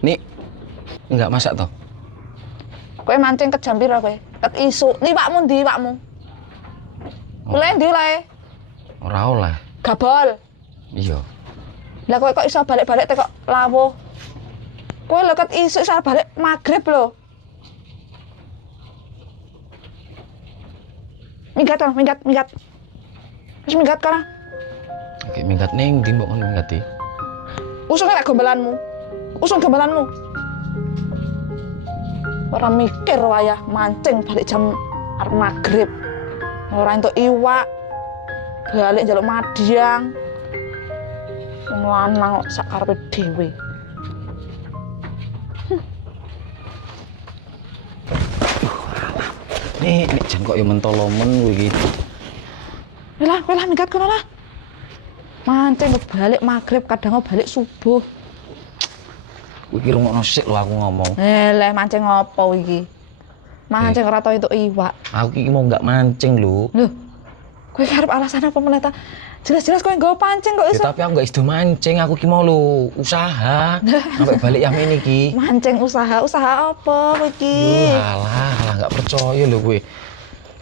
Nik, enggak masak toh? Kowe mancing ket jam pira kowe? Ket isuk. Liwakmu ndi liwakmu? Oleh ndi oleh? Ora oleh. Gabol. Iya. Lah kowe kok iso balik-balik teko lawuh? Kowe lho ket isuk iso balik magrib lho. Minggat. Wis minggat kan? Oke, minggat ning ndi mbok kon minggati? Usung lek gombalanmu. Usung gombalanmu. Ora mikir wayah mancing balik jam arep magrib. Ora entuk iwak. Balik njaluk madiang. Wong lanang kok sak karepe dhewe. Nek jan kok ya mentolomen kowe iki. Lah minggat kono lah. Mancing kok balik magrib, kadang balik subuh. Kowe iki rungokno sik lho aku ngomong. Leh mancing ngopo iki? Mancing ora tau entuk iwak. Aku iki mau enggak mancing lho. Loh. Kowe arep alasan apa meneh ta? Jelas-jelas kowe nggawa pancing kok Ya iso. tapi aku enggak iso mancing, aku ki mau lho usaha. Sampai balik yang ini ki. Mancing usaha apa kowe iki? Alah enggak percaya lho kowe.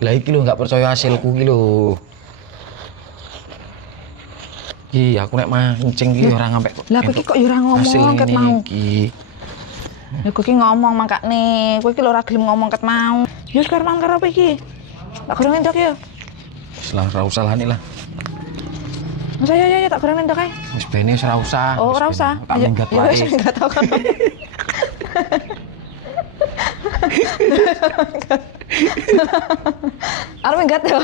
Lah iki lho enggak percaya hasilku ki lho. Iya, aku nek mancing ki ora ngampe. Lah kowe iki kok ya ora ngomong ket mau. Ya kowe iki ngomong makane, kowe iki lho ora gelem ngomong ket mau. Ya sekarang karo apa iki? Tak goreng endok ya. Wis lah ora usah lah nih lah. Masa ya tak goreng endok ae. Wis bene ora usah. Oh, ora usah. Tak minggat ya wae. wis minggat tau kan. Arep minggat ya.